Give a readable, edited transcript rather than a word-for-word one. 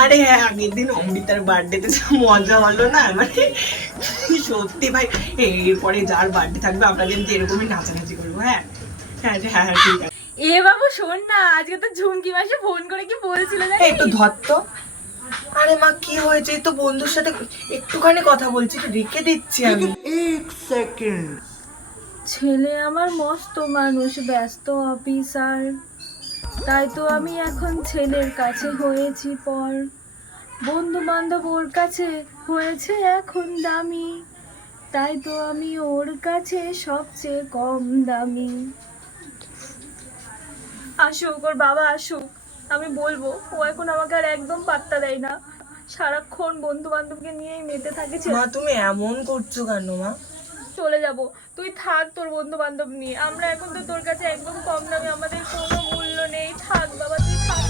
আরে হ্যাঁ, আগের দিন অমৃতার বার্থডেতে যে মজা হলো না, মানে সত্যি ভাই। এরপরে যার বার্থডে থাকবে আমরা কিন্তু এরকমই নাচানাচি করবো। হ্যাঁ হ্যাঁ হ্যাঁ হ্যাঁ, ঠিক আছে। এ বাবু শোন না, আজকে তো ঝুমকি মাসে ফোন করে কি বলছিল জানিস? একটু ধর তো। আরে মা, কি হয়েছে? এই তো বন্ধুর সাথে একটুখানি কথা বলছি, তো রেখে দিচ্ছি আমি। ছেলে আমার মস্ত মানুষ, ব্যস্ত অফিসার, তাই তো আমি এখন ছেলের কাছে হয়েছি পর। বন্ধু বান্ধব ওর কাছে হয়েছে এখন দামি, তাই তো আমি ওর কাছে সবচেয়ে কম দামি। আসুক, ওর বাবা আসুক, আমি বলবো। ও এখন আমাকে আর একদম পাত্তা দেয় না, সারাক্ষণ বন্ধু বান্ধবকে নিয়েই মেতে থাকে। মা তুমি এমন করছো কেন মা? চলে যাব, তুই থাক তোর বন্ধু বান্ধব নিয়ে। আমরা এখন তো তোর কাছে একদম কম দামে, আমাদের কোনো মূল্য নেই। থাক বাবা, তুই থাক।